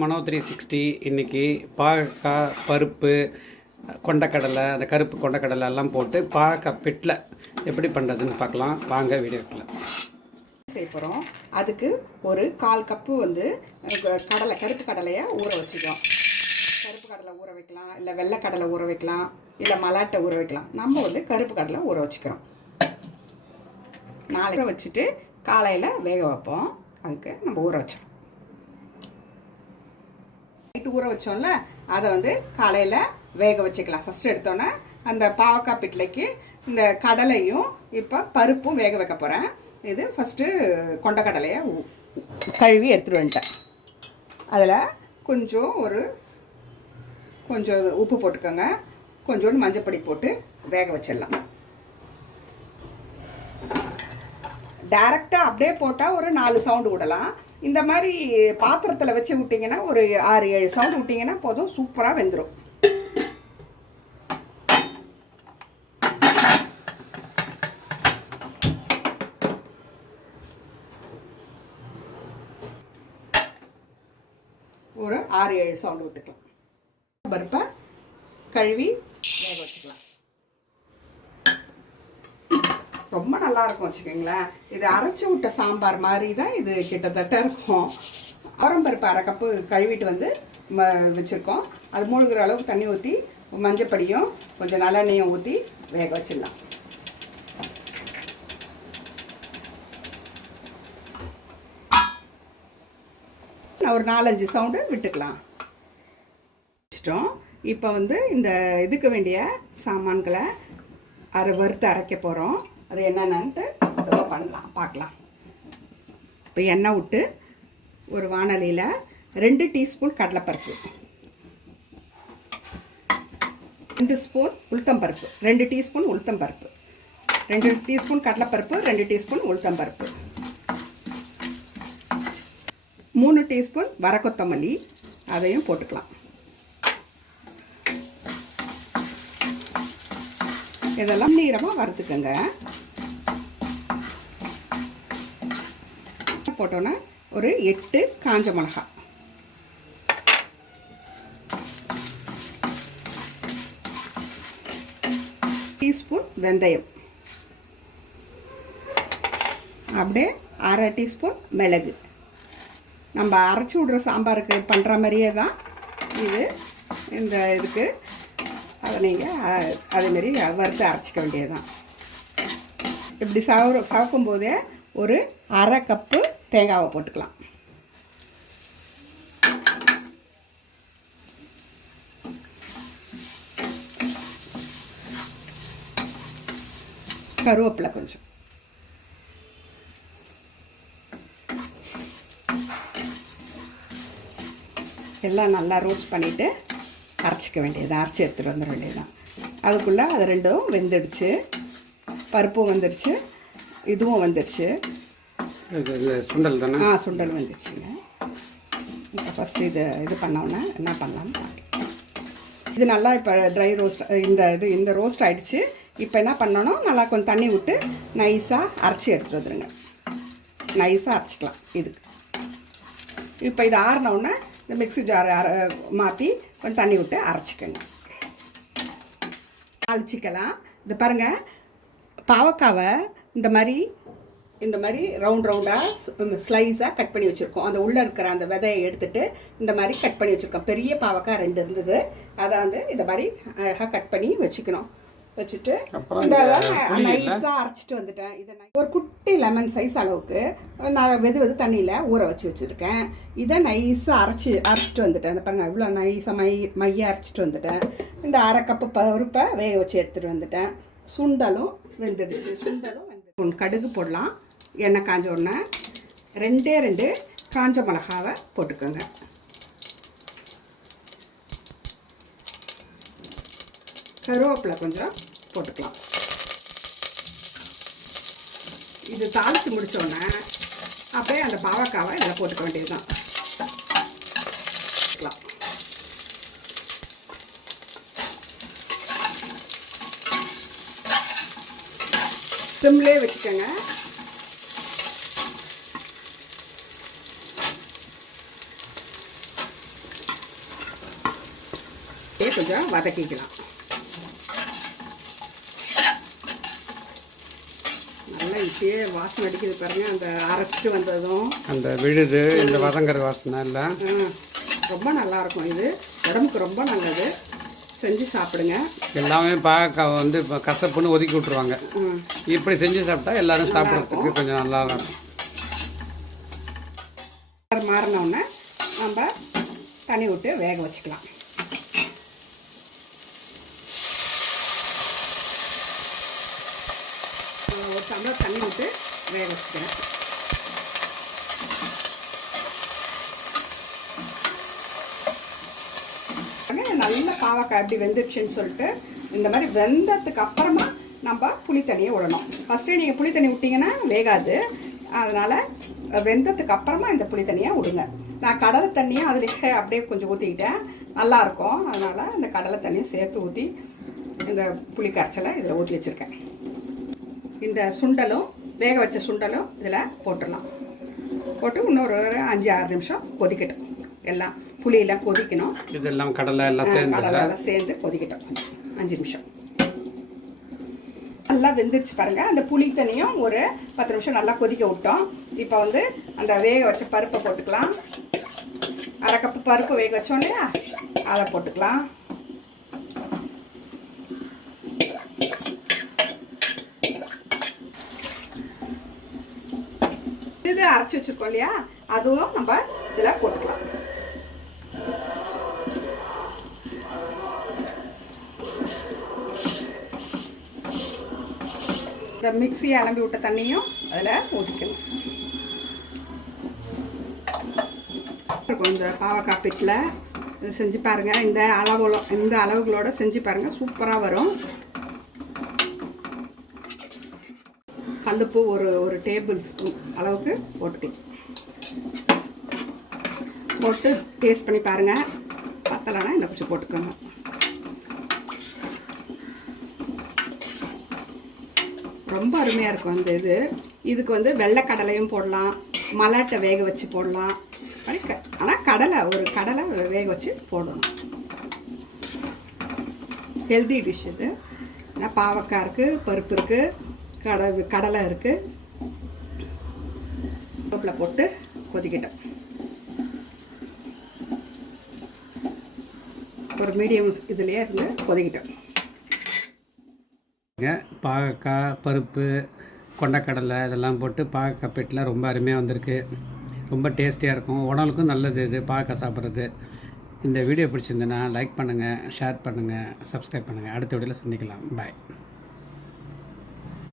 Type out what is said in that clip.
மனோ three sixty இன்றைக்கி பாகக்காய் பருப்பு கொண்டக்கடலை அந்த கருப்பு கொண்டக்கடலை எல்லாம் போட்டு பாகக்காய் பிட்டில் எப்படி பண்ணுறதுன்னு பார்க்கலாம். வாங்க வீடியோக்குள்ள. செய்ய போகிறோம். அதுக்கு ஒரு கால் கப்பு வந்து கடலை கருப்பு கடலையை ஊற வச்சுக்கோம் கருப்பு கடலை ஊற வைக்கலாம் இல்லை வெள்ளை கடலை ஊற வைக்கலாம் இல்லை மலாட்டை ஊற வைக்கலாம். நம்ம வந்து கருப்பு கடலை ஊற வச்சுக்கிறோம். நாளைக்கு வச்சுட்டு காலையில் வேக வைப்போம். அதுக்கு நம்ம ஊற வச்சிடும் நைட்டு ஊற வச்சோம்ல அதை வந்து காலையில் வேக வச்சுக்கலாம். ஃபஸ்ட்டு எடுத்தோன்னே அந்த பாவக்காய் பிட்லைக்கு இந்த கடலையும் இப்போ பருப்பும் வேக வைக்க போகிறேன் இது ஃபஸ்ட்டு கொண்டக்கடலையை கழுவி எடுத்துகிட்டு வந்துட்டேன். அதில் கொஞ்சம் ஒரு கொஞ்சம் உப்பு போட்டுக்கோங்க. கொஞ்சோண்டு மஞ்சப்பொடி போட்டு வேக வச்சிடலாம். டேரெக்டாக அப்படியே போட்டால் ஒரு நாலு சவுண்டு விடலாம். இந்த மாதிரி பாத்திரத்தில் வச்சு விட்டிங்கன்னா ஒரு ஆறு ஏழு சவுண்டு விட்டிங்கன்னா போதும் சூப்பராக வெந்துடும் ஒரு ஆறு ஏழு சவுண்டு விட்டுக்கலாம். பருப்பை கழுவி வேக வச்சுக்கலாம். ரொம்ப நல்லா இருக்கும் வச்சுக்கோங்களேன். இது அரைச்சி விட்ட சாம்பார் மாதிரி தான் இது கிட்டத்தட்ட இருக்கும். ஆரம்பருப்பு அரை கப்பு கழுவிட்டு வந்து ம வச்சுருக்கோம். அது மூழ்கிற அளவுக்கு தண்ணி ஊற்றி மஞ்சப்படியும் கொஞ்சம் நல்லெண்ணையும் ஊற்றி வேக வச்சிடலாம். ஒரு நாலஞ்சு சவுண்டு விட்டுக்கலாம். வச்சிட்டோம். இப்போ வந்து இந்த இதுக்கு வேண்டிய சாமான்களை அரை வறுத்து அரைக்க போகிறோம் அது என்னென்னன்ட்டு இதெல்லாம் பண்ணலாம் பார்க்கலாம். இப்போ எண்ணெய் விட்டு ஒரு வானலியில் ரெண்டு டீஸ்பூன் கடலைப்பருப்பு. ரெண்டு ஸ்பூன் உளுத்தம்பருப்பு. ரெண்டு டீஸ்பூன் உளுத்தம்பருப்பு. ரெண்டு டீஸ்பூன் கடலைப்பருப்பு ரெண்டு டீஸ்பூன் உளுத்தம்பருப்பு. மூணு டீஸ்பூன் வரக்கொத்தமல்லி அதையும் போட்டுக்கலாம். இதெல்லாம் நீரமாக வறுத்துக்கோங்க. போட்டோன்னா ஒரு எட்டு காஞ்ச மிளகா. டீஸ்பூன் வெந்தயம். அப்படியே அரை டீஸ்பூன் மிளகு. நம்ம அரைச்சி விட்ற சாம்பாருக்கு பண்ணுற மாதிரியே தான் இது. இந்த இதுக்கு அதை நீங்கள் அதேமாரி வறுத்து அரைச்சிக்க வேண்டியது தான் இப்படி சவ சவக்கும் போதே ஒரு அரை கப்பு தேங்காவை போட்டுக்கலாம். கருவேப்பிலை கொஞ்சம். எல்லாம் நல்லா ரோஸ்ட் பண்ணிவிட்டு அரைச்சிக்க வேண்டியது அரைச்சி எடுத்துகிட்டு வந்துட வேண்டியதுதான். அதுக்குள்ளே அது ரெண்டும் வெந்துடுச்சு. பருப்பும் வந்துடுச்சு. இதுவும் வந்துடுச்சு. சுண்டல் தானே? ஆ சுண்டல் வந்துடுச்சுங்க இப்போ ஃபஸ்ட்டு இது இது பண்ணோன்னே என்ன பண்ணலாம்னு பார்க்கலாம் இது நல்லா இப்போ ட்ரை ரோஸ்ட் இந்த இது இந்த ரோஸ்ட் ஆகிடுச்சு இப்போ என்ன பண்ணணும் நல்லா கொஞ்சம் தண்ணி விட்டு நைஸாக அரைச்சி எடுத்துகிட்டு வந்துடுங்க நைஸாக அரைச்சிக்கலாம் இதுக்கு. இப்போ இது ஆறினோடனே இந்த மிக்ஸி ஜார் அர மாற்றி கொஞ்சம் தண்ணி விட்டு அரைச்சிக்கோங்க. அரைச்சிக்கலாம் இது பாருங்கள் பாவக்காவை இந்த மாதிரி இந்த மாதிரி ரவுண்ட் ரவுண்டாக ஸ்லைஸாக கட் பண்ணி வச்சுருக்கோம். அந்த உள்ளே இருக்கிற அந்த விதையை எடுத்துட்டு இந்த மாதிரி கட் பண்ணி வச்சுருக்கோம். பெரிய பாவக்காய் ரெண்டு இருந்தது. அதை வந்து இந்த மாதிரி அழகாக கட் பண்ணி வச்சுக்கணும். வச்சுட்டு? நைஸாக அரைச்சிட்டு வந்துட்டேன். இதை ஒரு குட்டி லெமன் சைஸ் அளவுக்கு நான் வெது வெது தண்ணியில் ஊற வச்சு வச்சுருக்கேன். இதை நைஸாக அரைச்சி அரைச்சிட்டு வந்துட்டேன். இந்த பாருங்க இவ்வளோ நைஸாக மை மைய அரைச்சிட்டு வந்துட்டேன். இந்த அரை கப்பு பருப்பை வேக வச்சு எடுத்துகிட்டு வந்துட்டேன். சுண்டலும் வெந்துடுச்சு. சுண்டலும் கடுகு போடலாம். எண்ணெய் காஞ்ச உடனே ரெண்டே ரெண்டு காஞ்ச மிளகாவை போட்டுக்கோங்க. கருவேப்பிலை கொஞ்சம் போட்டுக்கலாம். இது தாளித்து முடித்தோடனே அப்படியே அந்த பாவக்காவை இதில் போட்டுக்க வேண்டியது தான் சிம்லேயே வச்சுக்கோங்க. கொஞ்சம் வதக்கிக்கலாம். நல்லா இப்பயே வாசனை அடிக்குது பாருங்க அந்த அரைச்சிட்டு வந்ததும். அந்த விழுது இந்த வதங்குற வாசனை இல்லை. ரொம்ப நல்லா இருக்கும் இது. உடம்புக்கு ரொம்ப நல்லது. செஞ்சு சாப்பிடுங்க. எல்லாமே பாகக்காய் வந்து இப்போ கசப்புன்னு ஒதுக்கி விட்ருவாங்க இப்படி செஞ்சு சாப்பிட்டா எல்லாரும் சாப்பிட்றதுக்கு கொஞ்சம் நல்லா இருக்கும். கலர் மாறின உடனே நம்ம தண்ணி விட்டு வேக வச்சுக்கலாம் நான் ஒரு டம்ளர் தண்ணி விட்டு வேக வச்சுக்கிறேன். நல்ல பாவக்காய் அப்படி வெந்துருச்சுன்னு சொல்லிட்டு இந்த மாதிரி வெந்ததுக்கு அப்புறமா நம்ம புளி தண்ணியை விடணும். ஃபஸ்ட்டே நீங்கள் புளி தண்ணி விட்டிங்கன்னா வேகாது. அதனால் வெந்ததுக்கு அப்புறமா இந்த புளி தண்ணியை விடுங்க. நான் கடலை தண்ணியை அதில் அப்படியே கொஞ்சம் ஊற்றிக்கிட்டேன் நல்லாயிருக்கும் அதனால் இந்த கடலை தண்ணியை சேர்த்து ஊற்றி இந்த புளி கரைச்சலை இதில் ஊற்றி வச்சுருக்கேன். இந்த சுண்டலும் வேக வச்ச சுண்டலும் இதில் போட்டுடலாம். போட்டு இன்னொரு ஒரு அஞ்சு ஆறு நிமிஷம் கொதிக்கட்டும். எல்லாம் புளியெல்லாம் கொதிக்கணும். இதெல்லாம் கடலை எல்லாம் சேர்ந்து கடலை சேர்ந்து கொதிக்கட்டும். அஞ்சு நிமிஷம். நல்லா வெந்துருச்சு பாருங்க. அந்த புளி தண்ணியும் ஒரு பத்து நிமிஷம் நல்லா கொதிக்க விட்டோம். இப்போ வந்து அந்த வேக வச்ச பருப்பை போட்டுக்கலாம். அரை கப்பு பருப்பு வேக வச்சோம் இல்லையா? அதை போட்டுக்கலாம் இது அரைச்சி வச்சுருக்கோம் இல்லையா? அதுவும் நம்ம இதில் போட்டுக்கலாம். இந்த மிக்சியை அலம்பி விட்ட தண்ணியும் அதில் ஊற்றிக்கணும் இருக்கும் இந்த பாவக்காய் பிட்டில் செஞ்சு பாருங்கள் இந்த அளவுல இந்த அளவுகளோட செஞ்சு பாருங்கள் சூப்பராக வரும். கல்லுப்பு ஒரு ஒரு டேபிள் ஸ்பூன் அளவுக்கு போட்டுக்கலாம். போட்டு டேஸ்ட் பண்ணி பாருங்கள் பத்தலைன்னா இன்னும் கொஞ்சம் போட்டுக்கோங்க. ரொம்ப அருமையாக இருக்கும் அந்த இது. இதுக்கு வந்து வெள்ளைக்கடலையும் போடலாம். மலாட்டை வேக வச்சு போடலாம். ஆனால் கடலை ஒரு கடலை வேக வச்சு போடணும். ஹெல்தி டிஷ் இது. ஏன்னா பாவக்காய் இருக்குது பருப்பு இருக்குது கடை கடலை இருக்குது கருவேப்பிலை போட்டு கொதிக்கிட்டேன் ஒரு மீடியம் இதுலேயே இருந்து கொதிக்கிட்டோம். பாகக்காய் பருப்பு கொண்டக்கடலை இதெல்லாம் போட்டு பாகக்காய் பெட்டில் ரொம்ப அருமையாக வந்திருக்கு. ரொம்ப டேஸ்டியாக இருக்கும். உடலுக்கும் நல்லது இது பாகக்காய் சாப்பிட்றது. இந்த வீடியோ பிடிச்சிருந்தேன்னா லைக் பண்ணுங்கள் ஷேர் பண்ணுங்கள் சப்ஸ்கிரைப் பண்ணுங்கள் அடுத்த வீடியோவில் சந்திக்கலாம். பாய்